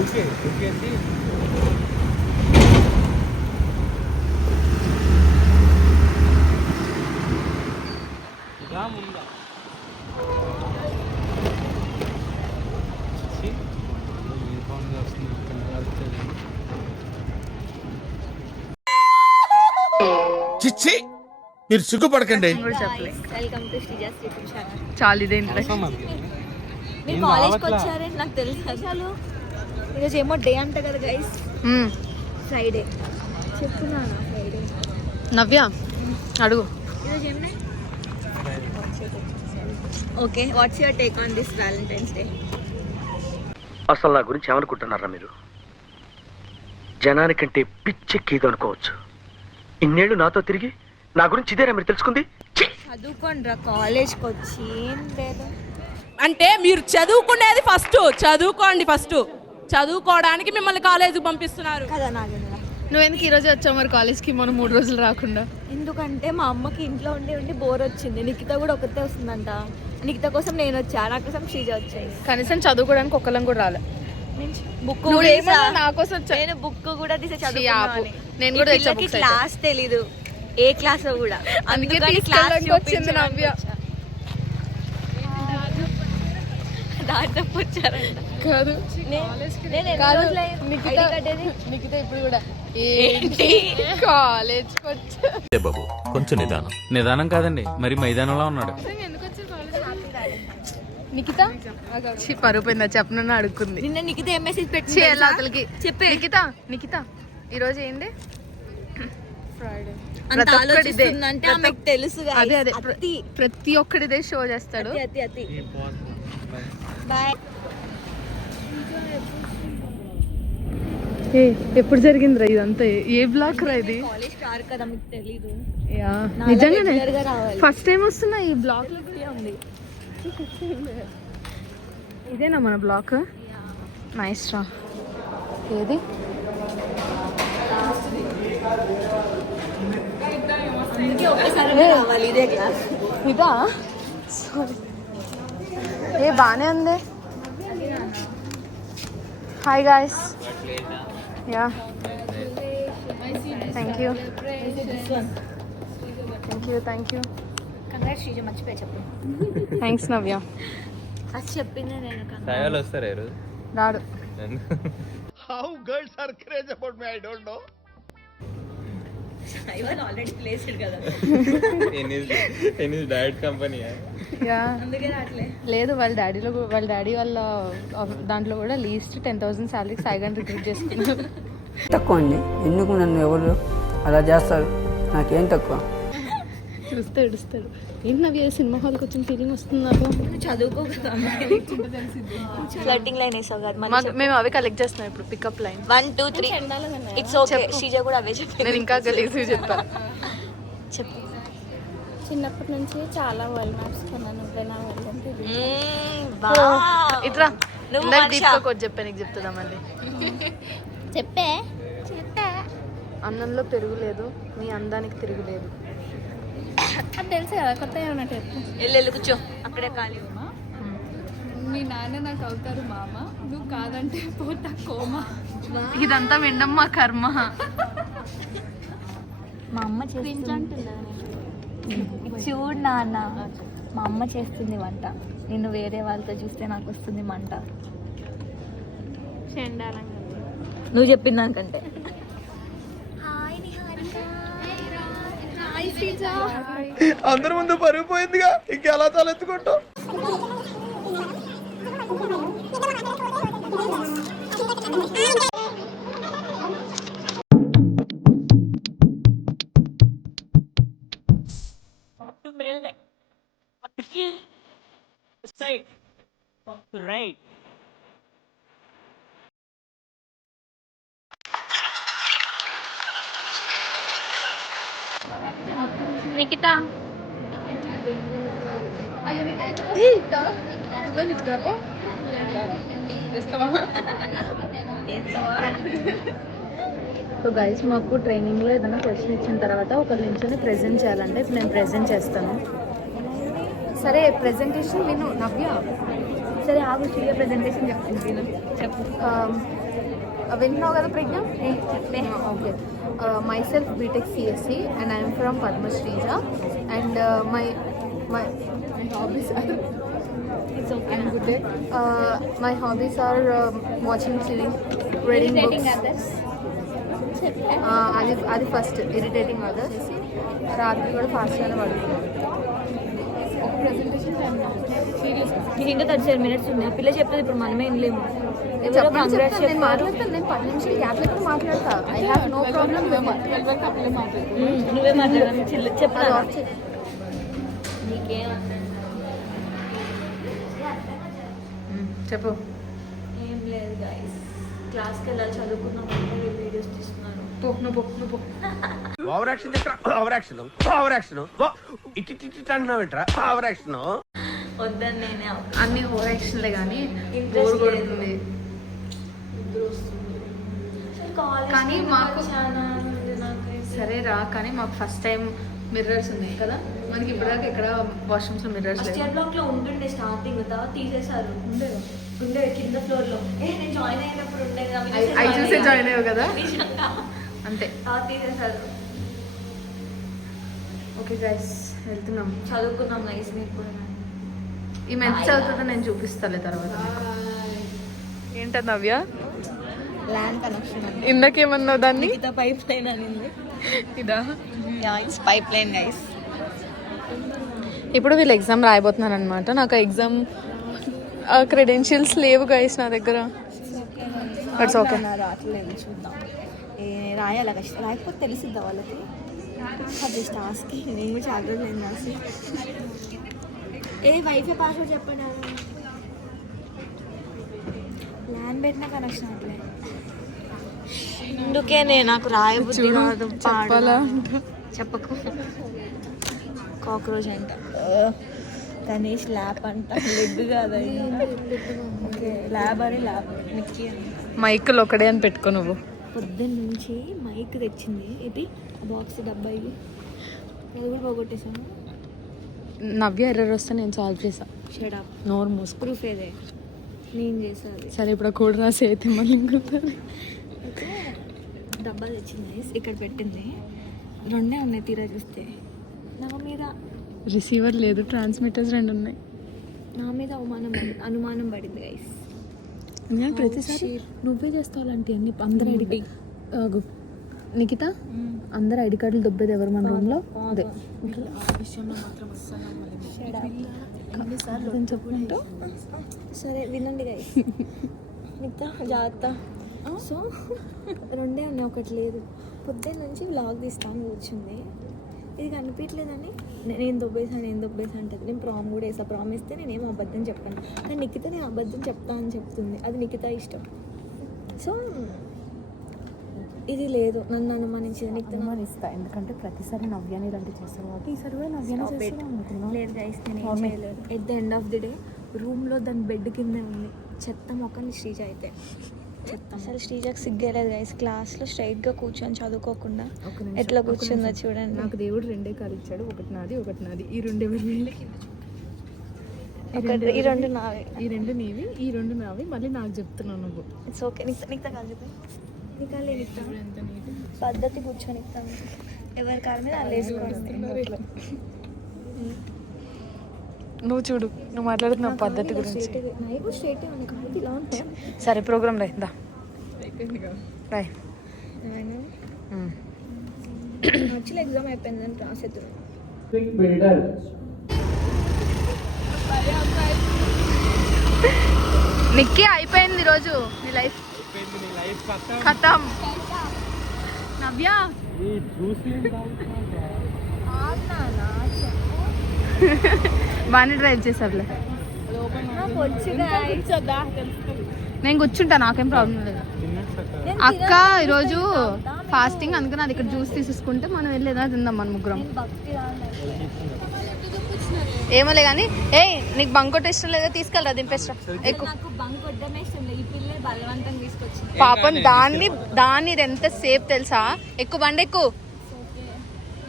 చిచ్చి మీరు సిగ్గుపడకండి. Welcome to Sreeja's YouTube channel. చాలా ఇదే మీరు కాలేజ్కి వచ్చారని నాకు తెలుసు అసలు. ఈరోజు ఏమో డే అంట కదా గైస్, ఫ్రైడే. చెప్తున్నా ఫ్రైడే. నవ్య అడుగు. ఈరోజు ఏమన్నా okay, what's your take on this Valentine's day? అసలు నా గురించి ఏమనుకుంటున్నారా మీరు? జనానికంటే పిచ్చెక్కిది అనుకోవచ్చు. ఇన్నేళ్ళు నాతో తిరిగి నా గురించి ఇదేనా మీరు తెలుసుకుంది? చదువుకోండిరా, కాలేజ్కి వచ్చి ఏం లేదు. అంటే మీరు చదువుకునేది ఫస్ట్, చదువుకోండి ఫస్ట్. చదువుకోవడానికి మిమ్మల్ని కాలేజీకి పంపిస్తున్నారు కదా. నాగేంద్ర, నువ్వు ఎందుకు ఈరోజు వచ్చావు మరి కాలేజ్కి? మనం 3 రోజులు రాకుండా. ఎందుకంటే మా అమ్మకి ఇంట్లో ఉండి ఉండి బోర్ వచ్చింది. నిఖిత కూడా ఒకతే వస్తుందంట. నిఖిత కోసం నేను వచ్చా, నా కోసం శ్రీజ వచ్చాయి. కనీసం చదువుకోవడానికి ఒక్కలం కూడా రాలే. బుక్ నా కోసం నేను బుక్ కూడా తీసే నేను కూడా క్లాస్ తెలీదు, ఏ క్లాస్ కూడా. అందుకే వచ్చింది నవ్య. దాంట్లో వచ్చారంట కాదు నిఖిత ఇప్పుడు కూడా ఏంటి కాలేజ్కి వచ్చా బాబు, కొంచెం నిదానం కాదండి, మరి మైదానంలో ఉన్నాడు. నిఖిత పరుపోయిందా చెప్పనన్నా అడుక్కుంది. నిన్న నిఖిత ఏం మెసేజ్ పెట్టి చెప్పే. నిఖిత ఈరోజు ఏంటి? ఫ్రైడే. అంత ఆలోచిస్తుందంటే ఆమెకు తెలుసు. అదే ప్రతి ఒక్కడిదే షో చేస్తాడు. బాయ్. ఎప్పుడు జరిగిందిరా ఇదంతా? ఏ బ్లాక్ రా ఇది? కాలేజ్ రారు కదా, మీకు తెలీదు. నిజంగానే ఫస్ట్ టైం వస్తున్నా ఈ బ్లాక్ లో. ఉంది ఇదేనా మన బ్లాక్? నైస్ రా. ఏది ఇదా? సారీ, బానే ఉంది. Hi guys. Yeah, thank you. Congrats Sreeja, మర్చిపోయా చెప్పు. థ్యాంక్స్ నవ్య. అది చెప్పిందే నేను. సాయాలు వస్తారా ఈరోజు? రాడు. How girls are craze about me, I don't know. Ivan already placed కదా. In his dad company. Yeah, అందుకే రాట్లే. లేదు, వాళ్ళ డాడీ వాళ్ళ దాంట్లో కూడా లీస్ట్ 10,000 శాలరీకి సాయిగాని రిక్రూట్ చేసుకున్నారు. తక్కువ అండి, ఎందుకు నన్ను ఎవరు అలా చేస్తారు? నాకేం తక్కువ? చూస్తే ఏడుస్తాడు. ఏంటి నవ్య సినిమా హాల్కి వచ్చిన ఫీలింగ్ వస్తుంది నాకు. చదువుకో కదా, ఫ్లర్టింగ్ లైన్ వేసావు కదా. మేము అవి కలెక్ట్ చేస్తున్నాం ఇప్పుడు. Pickup line 1 2 3. It's okay. Sreeja కూడా అవే చెప్పి. నేను ఇంకా గలీజ్ చెప్పాను. చెప్పు. చిన్నప్పటి నుంచి చాలా వరల్డ్ మ్యాప్స్ కొన్నాను. నువ్వేనా వెళ్ళంటే ఇట్రా. దీపిక చెప్పా, నీకు చెప్తుందా మళ్ళీ? చెప్పే. అన్నంలో పెరుగు లేదు, నీ అందానికి తిరుగులేదు. అది తెలుసు కదా, కొత్త ఏమన్నా చెప్పు. ఎల్లెళ్ళు కూర్చో, అక్కడే ఖాళీ. మీ నాన్న నాకు అవుతారు మామ, నువ్వు కాదంటే పోతా కోమా. ఇదంతా వినడం మా కర్మ. మా అమ్మ చేస్తుంది. చూడు నాన్న, మా అమ్మ చేస్తుంది వంట. నిన్ను వేరే వాళ్ళతో చూస్తే నాకు వస్తుంది మంట. నువ్వు చెప్పిన దానికంటే. అందరి ముందు పరుగు పోయిందిగా, ఇంకెలా తలెత్తుకుంటావు? Right. నిఖిత సో గైస్, మాకు ట్రైనింగ్లో ఏదైనా క్వశ్చన్ ఇచ్చిన తర్వాత ఒకరి నుంచి ప్రెజెంట్ చేయాలంటే ఇప్పుడు నేను ప్రెజెంట్ చేస్తాను. సరే, ప్రెజెంటేషన్ విను నవ్య. సరే ఆగు శ్రీయ ప్రెజెంటేషన్ చెప్తుంది చెప్పు. విన్నావు కదా ప్రజ్ఞ? చెప్పే. Okay. Myself BTech CSC and I am from Padma Shrija and my hobbies are It's okay. I'm good day. My hobbies are watching TV, reading Irritating books. others. చెప్పే. అది ఫస్ట్ ఇరిటేటింగ్ అదర్స్. రాత్రి కూడా ఫాస్ట్గానే పడుతున్నాను. ఒక presentation time నీకు ఇంకా 37 minutes ఉన్నాయి. పిల్ల చెప్తుంది ఇప్పుడు మనమే వినలేము. ఎవరో చెప్పండి, కంగ్రాట్స్ నేను చెప్పారు. మాట్లాడతాను. నేను 10 నిమిషాలు గ్యాప్లో కూడా మాట్లాడతా. I have no problem. నువ్వే మాట్లాడాలి చెప్పా. నీకేం చెప్పు. ఏం లేదు గైస్, క్లాస్కి వెళ్ళాలి, చదువుకున్నాం, వీడియోస్ తీస్తున్నాను. నువ్వు over action over action over action ఇటు అంటున్నావు ఏంట్రా ఓవర్ యాక్షన్. వద్దని నేనే అన్ని ఓవర్ యాక్షన్లే కానీ Interest బోర్ లేదు. కొడుతుంది. కానీ మాకు సరే రా, కానీ మాకు ఫస్ట్ టైం మిర్రర్స్ ఉన్నాయి కదా. మనకి ఇప్పటిదాకా ఎక్కడ వాష్రూమ్స్ లో మిర్రర్స్ ఫస్ట్ ఇయర్ బ్లాక్ లో ఉంటుండే స్టార్టింగ్, తర్వాత తీసేశారు. ఉండే కింద ఫ్లోర్ లో. నేను జాయిన్ అయినప్పుడు ఉండేది, అవి చూసే జాయిన్ అయ్యావు కదా అంతే. తర్వాత తీసేశారు. ఓకే గైస్, వెళ్తున్నాం. చదువుకున్నాం గైస్, మీరు కూడా. ఈ ఎంత చదువుతుందో నేను చూపిస్తాలే తర్వాత. ఏంటది నవ్య? ల్యాండ్ కనెక్షన్ అండి. ఇందాకేమన్నావు దాన్ని? పైప్ లైన్ అనింది. ఇదా? It's pipe line guys. ఇప్పుడు వీళ్ళు ఎగ్జామ్ రాయబోతున్నారు అనమాట. నాకు ఎగ్జామ్ క్రెడెన్షియల్స్ లేవు గైస్ నా దగ్గర. It's okay. రావట్లేదు, చూద్దాం. రాయాలి కష్టం, రాయకపోతే తెలిసిద్దా వాళ్ళకి. అది టాస్క్. నేను కూడా చాలా రోజులు నేను రాసి. వైఫై పాస్వర్డ్ చెప్పండి. ల్యాండ్ పెట్టిన కనెక్షన్ అట్లే. అందుకేనే నాకు రాయబుద్ధి కాదు. చెప్పకు. కాక్రోచ్ అంట, గణేష్ ల్యాబ్ అంట. లెగ్ కాదు, ఓకే ల్యాబ్ అని ల్యాబ్ నిక్కి అని. మైకులు ఒకడే అని పెట్టుకో నువ్వు. పొద్దున్న నుంచి మైక్ తెచ్చింది. ఇది బాక్స్ డబ్బా, ఇది అది కూడా పోగొట్టేసాను. నవ్య ఎర్రర్ వస్తే నేను సాల్వ్ చేసా. షడప్. నోరు మూసుకో. ప్రూఫ్ ఏదే నేను చేసేది. సరే ఇప్పుడు కూడా రాసి అయితే మళ్ళీ ఇంకొకటి. అయితే డబ్బా తెచ్చింది, ఇక్కడ పెట్టింది. రెండే ఉన్నాయి తీరా చూస్తే. నా మీద రిసీవర్ లేదు, ట్రాన్స్మిటర్స్ 2 ఉన్నాయి. నా మీద అనుమానం పడింది గైస్. నేను ప్రతిసారి నువ్వే చేస్తావు అలాంటి అన్ని. అందరు ఐడి నిఖిత, అందరు ఐడి కార్డులు దొబ్బేది ఎవరు మన రూమ్లో? అదే చెప్పుకుంటూ. సరే వినండి గైస్, మిగతా జాగ్రత్త. సో రెండే ఉన్నాయి, ఒకటి లేదు. పొద్దున్న నుంచి వ్లాగ్ తీస్తాను కూర్చుంది. ఇది కనిపించలేదని నేను దొబ్బేసా అంటది. నేను ప్రామ్ కూడా వేసా. ప్రామ్ వేస్తే నేనేం అబద్ధం చెప్పాను, కానీ నిఖిత నేను అబద్ధం చెప్తా అని చెప్తుంది. అది నిఖిత ఇష్టం. సో ఇది లేదు, నన్ను అనుమానించింది. నిఖిత అనుమానిస్తా, ఎందుకంటే ప్రతిసారి నవ్యాన్ని ఇలాంటి చేస్తాను కాబట్టి ఈసారి కూడా నవ్యాన్ని చేస్తాను. లేదు గైస్, నేను ఏం చేయలేదు. At the end of the day రూమ్లో దాని బెడ్ కిందే ఉంది. చెత్త మొక్కని శ్రీజ అయితే చెత్త. అసలు శ్రీజకు సిగ్గేలేదు గైస్. క్లాస్లో స్ట్రైట్గా కూర్చొని చదువుకోకుండా ఎట్లా కూర్చుందో చూడండి. నాకు దేవుడు 2 కాలు ఇచ్చాడు, ఒకటి నాది. ఈ 2 ఎవరి ఈ 2 నావే, ఈ 2 నీవి, ఈ 2 నావి. మళ్ళీ నాకు చెప్తున్నావు నువ్వు. It's okay. నీకు కాదు పద్ధతి కూర్చొని ఇస్తాను. ఎవరి కాళ్ళ మీద అలా వేసుకోండి. నువ్వు చూడు, నువ్వు మాట్లాడుతున్న పద్ధతి గురించి. స్ట్రైట్ ఇలా ఉంటాయి. సరే ప్రోగ్రామ్ రైదా రాయ్. యాక్చువల్లీ ఎగ్జామ్ అయిపోయిందని రాసేద్దాం. నిక్కి అయిపోయింది ఈరోజు నీ లైఫ్ ఖతం. నవ్య బాగానే డ్రైవ్ చేసావులే. నేను కూర్చుంటా, నాకేం ప్రాబ్లం లేదు. అక్క ఈరోజు ఫాస్టింగ్, అందుకని అది ఇక్కడ జ్యూస్ తీసేసుకుంటే మనం వెళ్ళి ఏదైనా తిందాం మన ముగ్గురం. ఏమోలే కానీ ఏ నీకు బంక్ కొట్టే ఇష్టం లేదా? తీసుకెళ్ళరా, దింపేస్తా. ఎక్కువ పాపం దాన్ని ఇది ఎంత సేఫ్ తెలుసా? ఎక్కువ బండి ఎక్కువ.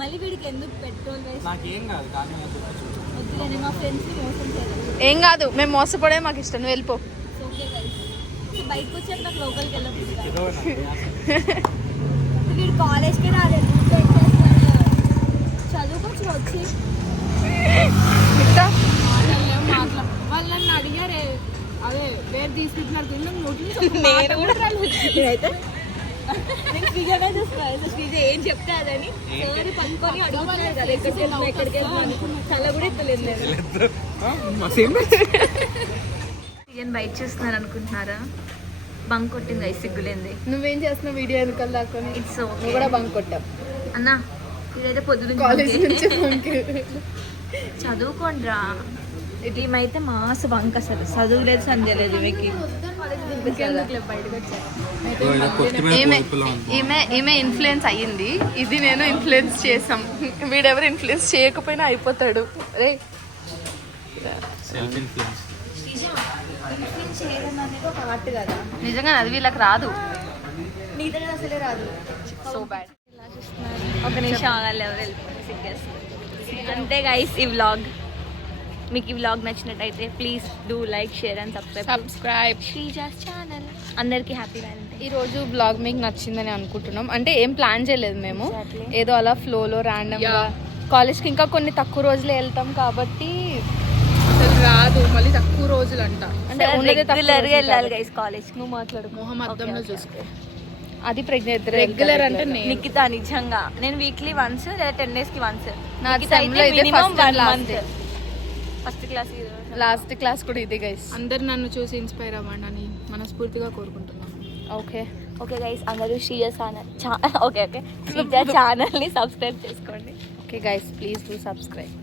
మళ్ళీ వీడికి ఎందుకు పెట్రోల్ వేస్ట్? మా ఫ్రెండ్స్ మోసం చేయాలి. ఏం కాదు, మేము మోసపడే మాకు ఇష్టం, నువ్వు వెళ్ళిపో. ఓకే గైస్, బయటకు వచ్చాక నాకు లోకల్కి వెళ్ళబుద్ది వీడు కాలేజ్కి రాలేదు, చదువుకోవచ్చు వచ్చి. ఇంకా వాళ్ళు నన్ను అడిగారే, అదే వేరు తీసుకుంటున్నారు నేను కూడా నేనైతే నేను ఫ్రీగానే చూస్తున్నాను. శ్రీజ ఏం చెప్తే అదని సార్ పనుకొని అడుగుతున్నాడు కదా, ఎక్కడికి వెళ్తున్నా ఎక్కడికి వెళ్తున్నా తల కూడా ఎత్తలేదు నేను. నేను బయట చూస్తున్నాను అనుకుంటున్నారా? బంక్ కొట్టింది గైస్, సిగ్గులేంది. నువ్వేం చేస్తున్నావు వీడియో వెనకాల దాక్కుని? ఇట్స్ నువ్వు ఓకే. కూడా బంక్ కొట్టావు అన్నా ఇదైతే పొద్దున కాలేజ్ నుంచి బంక్. చదువుకోండిరా. ఏమైతే మాస్ బంక్, అసలు చదువు లేదు సంధ్య లేదు ఈమెకి. ఈమె ఇన్ఫ్లుయెన్స్ అయ్యింది, ఇది నేను ఇన్ఫ్లుయెన్స్ చేసాం. వీడెవరు ఇన్ఫ్లుయెన్స్ చేయకపోయినా అయిపోతాడు. రే సెల్ఫ్ ఇన్ఫ్లుయెన్స్. చేయడం అనేది ఒక ఆర్ట్ కదా, నిజంగా అది వీళ్ళకి రాదు. నీతో అసలే రాదు. So bad. ఒక నిమిషం ఆగాలి, ఎవరు వెళ్ళిపోయి సిగ్గేస్తుంది. అంతే గైస్, ఈ వ్లాగ్ మీకు ఈ వ్లాగ్ నచ్చినట్టయితే please do like, share and subscribe Sreeja's channel. అందరికీ హ్యాపీ వ్యాలంటైన్స్. ఈ రోజు బ్లాగ్ మీకు నచ్చిందని అనుకుంటున్నాం. అంటే ఏం ప్లాన్ చేయలేదు మేము, ఏదో అలా ఫ్లోలో ర్యాండమ్ గా. కాలేజ్కి ఇంకా కొన్ని తక్కువ రోజులే వెళ్తాం కాబట్టి అసలు రాదు, మళ్ళీ తక్కువ రోజులు అంట. అంటే రెగ్యులర్ గా వెళ్ళాలి గైస్ కాలేజ్. నువ్వు మాట్లాడు, మొహం అద్దంలో చూసుకో. అది ప్రెగ్నెంట్ రెగ్యులర్ అంటే నిఖిత నిజంగా నేను వీక్లీ వన్స్ లేదా 10 days కి వన్స్. నా సెమ్లో ఇదే first and last. First class last class కూడా ఇదే గైస్. అందరు నన్ను చూసి ఇన్స్పైర్ అవ్వండి అని మనస్ఫూర్తిగా కోరుకుంటున్నాను. ఓకే ఓకే గైస్, అందరూ శ్రీజ ఛానల్ ఓకే శ్రీజ ఛానల్ని సబ్స్క్రైబ్ చేసుకోండి. Okay guys, please do subscribe.